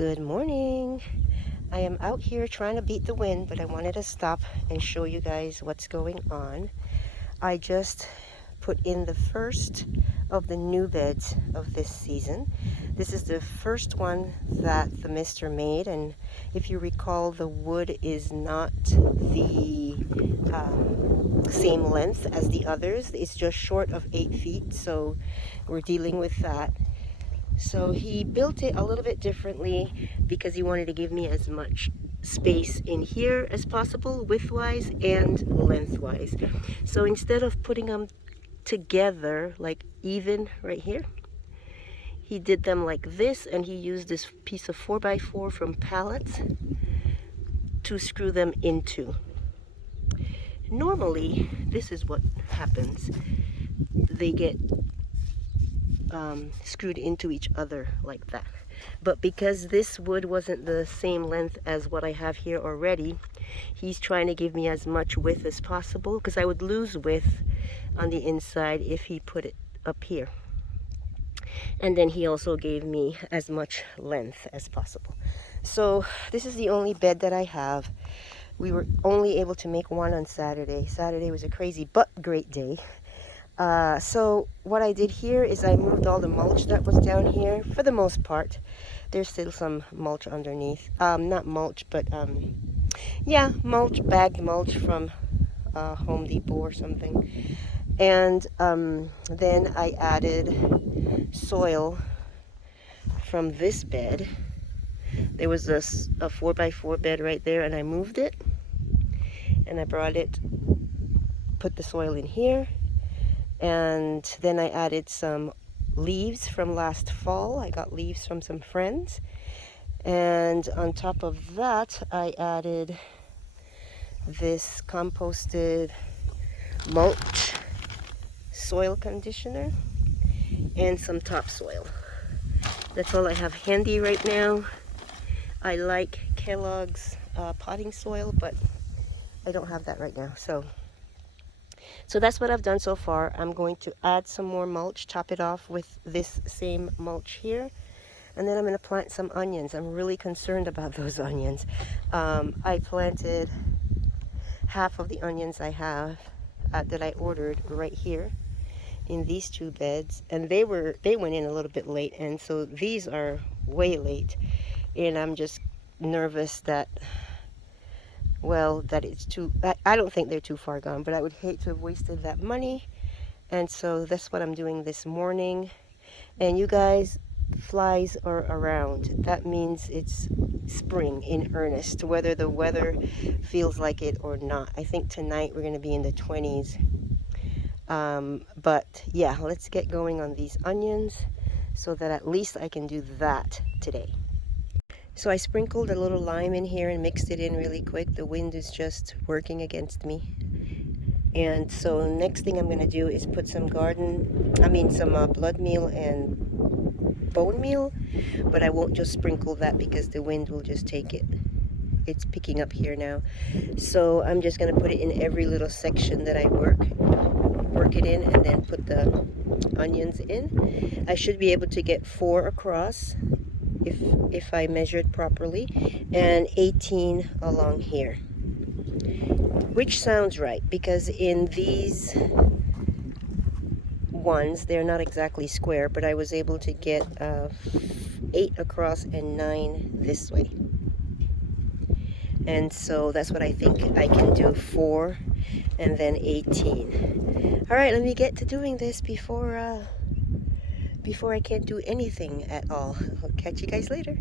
Good morning. I am out here trying to beat the wind, but I wanted to stop and show you guys what's going on. I just put in the first of the new beds of this season. This is the first one that the mister made, and if you recall, the wood is not the same length as the others. It's just short of 8 feet, so we're dealing with that. So he built it a little bit differently because he wanted to give me as much space in here as possible, widthwise and lengthwise. So instead of putting them together like even right here, he did them like this, and he used this piece of 4x4 from pallets to screw them into. Normally, this is what happens. They get screwed into each other like that. But because this wood wasn't the same length as what I have here already, he's trying to give me as much width as possible, because I would lose width on the inside if he put it up here. And then he also gave me as much length as possible. So this is the only bed that I have. We were only able to make one on Saturday. Saturday was a crazy but great day. So what I did here is I moved all the mulch that was down here for the most part. There's still some mulch underneath. Not mulch, but yeah, mulch, bagged mulch from Home Depot or something. And then I added soil from this bed. There was a 4x4 bed right there, and I moved it. And I brought it, put the soil in here. And then I added some leaves from last fall. I got leaves from some friends. And on top of that, I added this composted mulch soil conditioner and some topsoil. That's all I have handy right now. I like Kellogg's potting soil, but I don't have that right now. So that's what I've done so far. I'm going to add some more mulch, top it off with this same mulch here, and then I'm going to plant some onions. I'm really concerned about those onions. I planted half of the onions I have that I ordered right here in these two beds, and they went in a little bit late, and so these are way late, and I'm just nervous that, well, that it's too, I don't think they're too far gone, but I would hate to have wasted that money. And so that's what I'm doing this morning. And you guys, flies are around. That means it's spring in earnest, whether the weather feels like it or not. I think tonight we're going to be in the 20s. But yeah, let's get going on these onions so that at least I can do that today. So I sprinkled a little lime in here and mixed it in really quick. The wind is just working against me. And so next thing I'm going to do is put some blood meal and bone meal. But I won't just sprinkle that because the wind will just take it. It's picking up here now. So I'm just going to put it in every little section that I work it in, and then put the onions in. I should be able to get 4 across if I measured properly, and 18 along here, which sounds right, because in these ones they're not exactly square, but I was able to get 8 across and 9 this way, and so that's what I think I can do, 4 and then 18. All right, let me get to doing this before I can't do anything at all. I'll catch you guys later.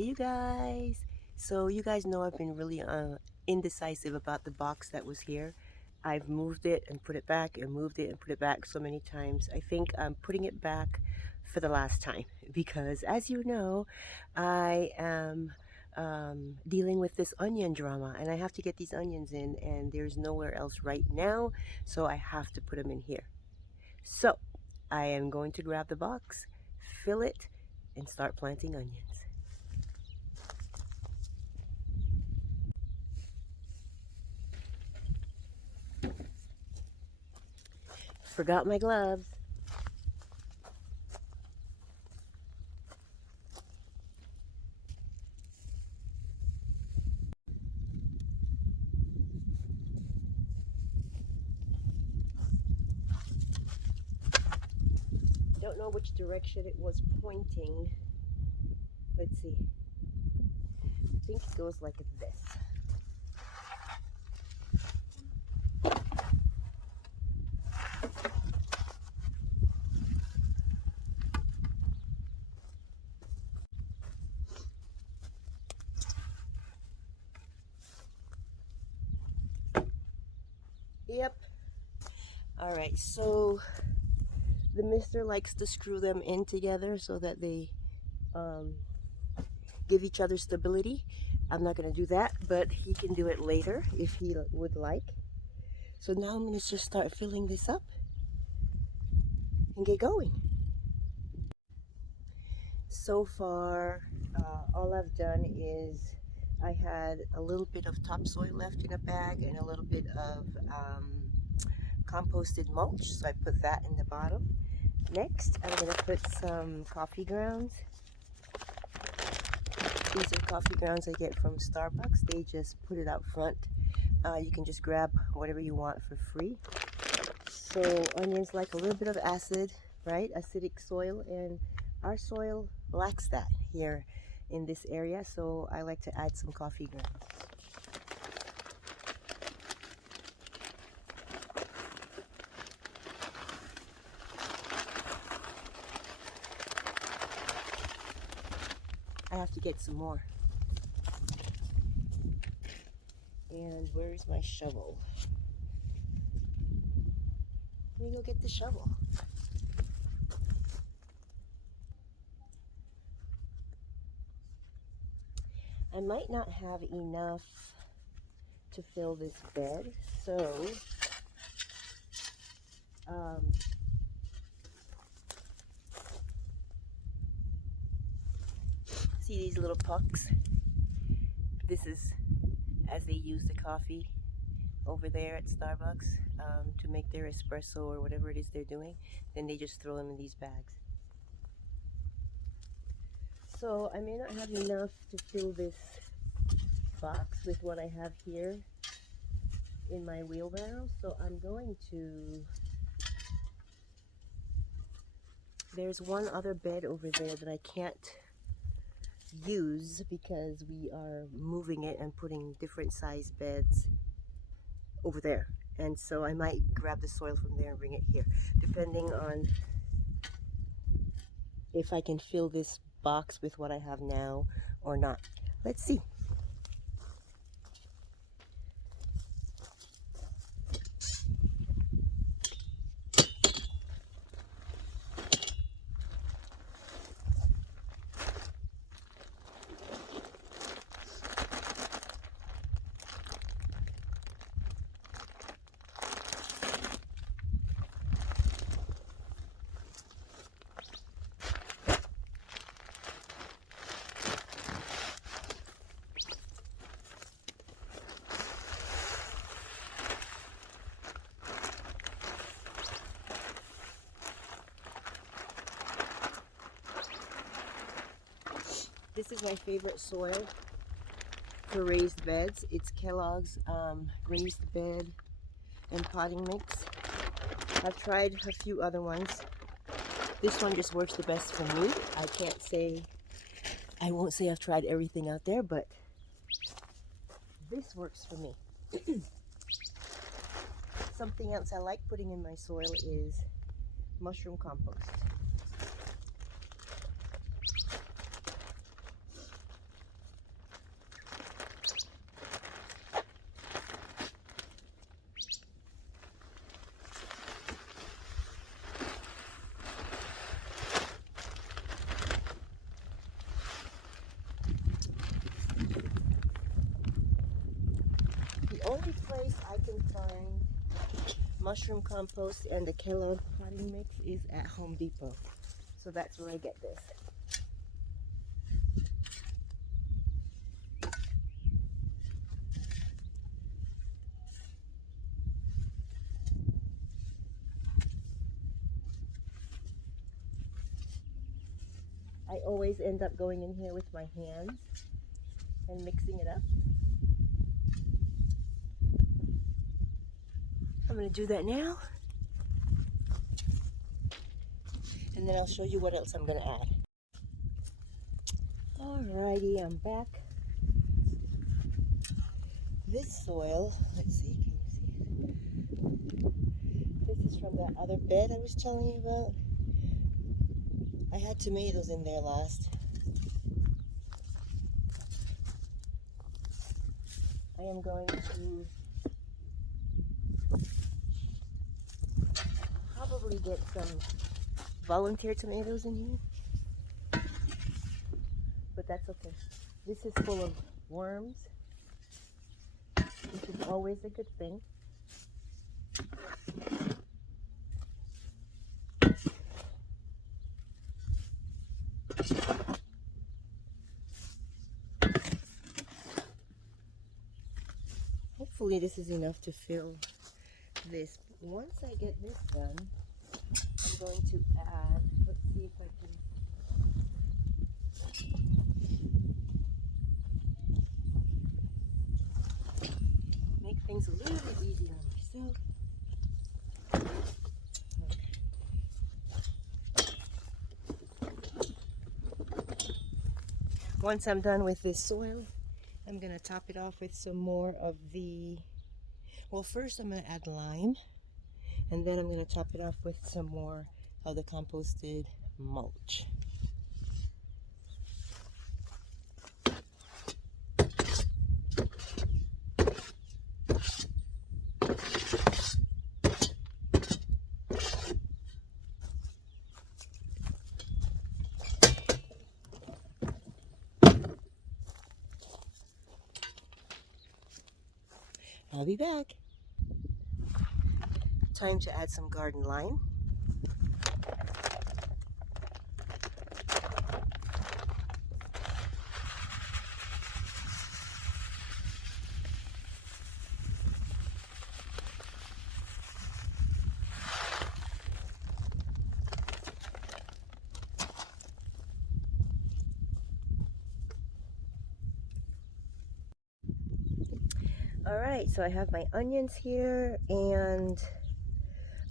Hey you guys, so you guys know I've been really indecisive about the box that was here. I've moved it and put it back and moved it and put it back so many times. I think I'm putting it back for the last time because, as you know, I am dealing with this onion drama and I have to get these onions in, and there's nowhere else right now, so I have to put them in here. So I am going to grab the box, fill it, and start planting onions. Forgot my gloves. Don't know which direction it was pointing. Let's see. I think it goes like this. Yep. All right, so the mister likes to screw them in together so that they give each other stability. I'm not going to do that, but he can do it later if he would like. So now I'm going to just start filling this up and get going. So far, all I've done is I had a little bit of topsoil left in a bag and a little bit of composted mulch, so I put that in the bottom. Next, I'm going to put some coffee grounds. These are coffee grounds I get from Starbucks. They just put it out front. You can just grab whatever you want for free. So onions like a little bit of acid, right? Acidic soil, and our soil lacks that here in this area, so I like to add some coffee grounds. I have to get some more. And where's my shovel? Let me go get the shovel. I might not have enough to fill this bed, so see these little pucks? This is as they use the coffee over there at Starbucks to make their espresso or whatever it is they're doing. Then they just throw them in these bags. So I may not have enough to fill this box with what I have here in my wheelbarrow, so I'm going to, there's one other bed over there that I can't use because we are moving it and putting different size beds over there, and so I might grab the soil from there and bring it here, depending on if I can fill this box with what I have now or not. Let's see. This is my favorite soil for raised beds. It's Kellogg's raised bed and potting mix. I've tried a few other ones. This one just works the best for me. I won't say I've tried everything out there, but this works for me. Something else I like putting in my soil is mushroom compost. only place I can find mushroom compost and the Kellogg potting mix is at Home Depot. So that's where I get this. I always end up going in here with my hands and mixing it up. I'm going to do that now. And then I'll show you what else I'm going to add. Alrighty, I'm back. This soil, let's see, can you see it? This is from that other bed I was telling you about. I had tomatoes in there last. I am going to probably get some volunteer tomatoes in here, but that's okay. This is full of worms, which is always a good thing. Hopefully this is enough to fill this. Once I get this done, I'm going to add, let's see if I can make things a little bit easier on myself. Once I'm done with this soil, I'm going to top it off with some more of the, well, first I'm going to add lime, and then I'm going to top it off with some more of the composted mulch. I'll be back. Time to add some garden lime. Alright, so I have my onions here, and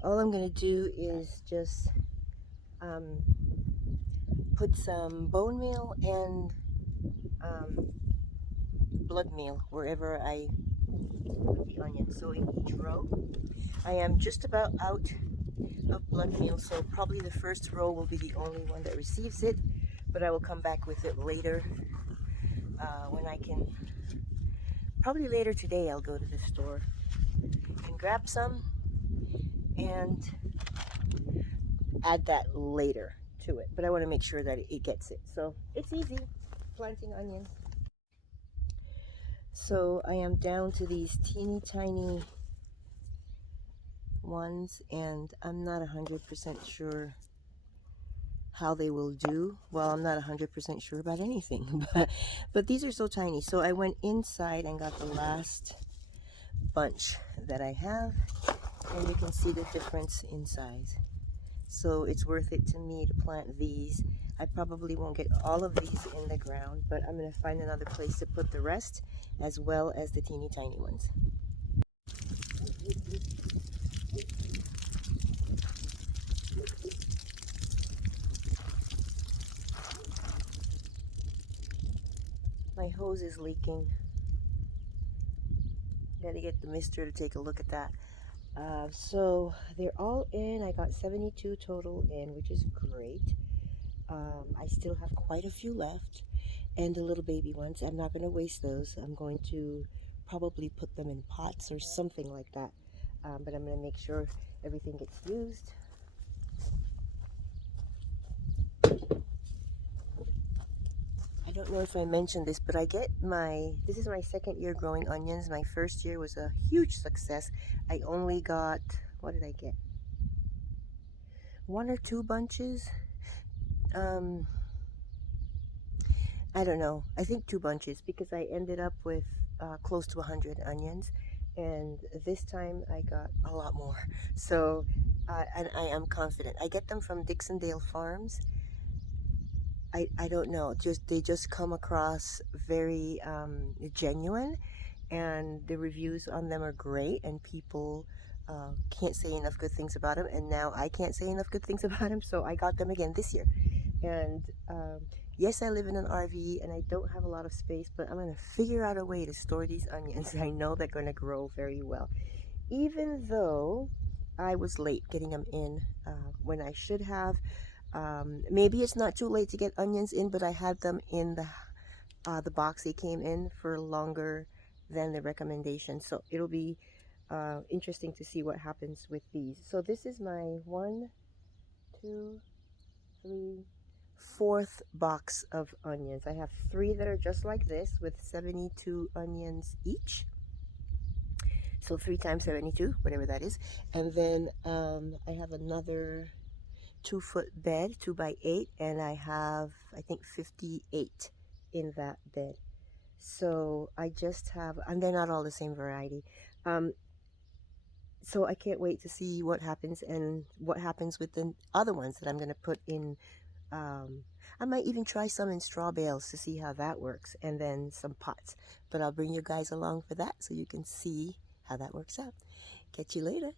all I'm going to do is just put some bone meal and blood meal wherever I put the onions. So in each row, I am just about out of blood meal, so probably the first row will be the only one that receives it, but I will come back with it later when I can. Probably later today I'll go to the store and grab some and add that later to it, but I want to make sure that it gets it. So it's easy planting onions. So I am down to these teeny tiny ones, and I'm not 100% sure how they will do. Well, I'm not 100% sure about anything, but these are so tiny. So I went inside and got the last bunch that I have, and you can see the difference in size. So it's worth it to me to plant these. I probably won't get all of these in the ground, but I'm going to find another place to put the rest, as well as the teeny tiny ones. My hose is leaking. Gotta get the mister to take a look at that. So they're all in. I got 72 total in, which is great. I still have quite a few left, and the little baby ones. I'm not going to waste those. I'm going to probably put them in pots or something like that. But I'm going to make sure everything gets used. I don't know if I mentioned this, but this is my second year growing onions. My first year was a huge success. I only got, what did I get? 1 or 2 bunches. Um, I don't know. I think 2 bunches because I ended up with close to 100 onions. And this time I got a lot more. So, and I am confident. I get them from Dixondalefarms. I don't know. They just come across very genuine, and the reviews on them are great, and people can't say enough good things about them. And now I can't say enough good things about them, so I got them again this year. And yes, I live in an RV and I don't have a lot of space, but I'm going to figure out a way to store these onions. I know they're going to grow very well. Even though I was late getting them in when I should have. Maybe it's not too late to get onions in, but I had them in the box they came in for longer than the recommendation. So it'll be interesting to see what happens with these. So this is my 1, 2, 3, 4th box of onions. I have 3 that are just like this with 72 onions each. So 3 times 72, whatever that is. And then I have another 2-foot bed, 2x8, and I have, I think, 58 in that bed. So I just have, and they're not all the same variety. So I can't wait to see what happens and what happens with the other ones that I'm going to put in. I might even try some in straw bales to see how that works, and then some pots. But I'll bring you guys along for that so you can see how that works out. Catch you later.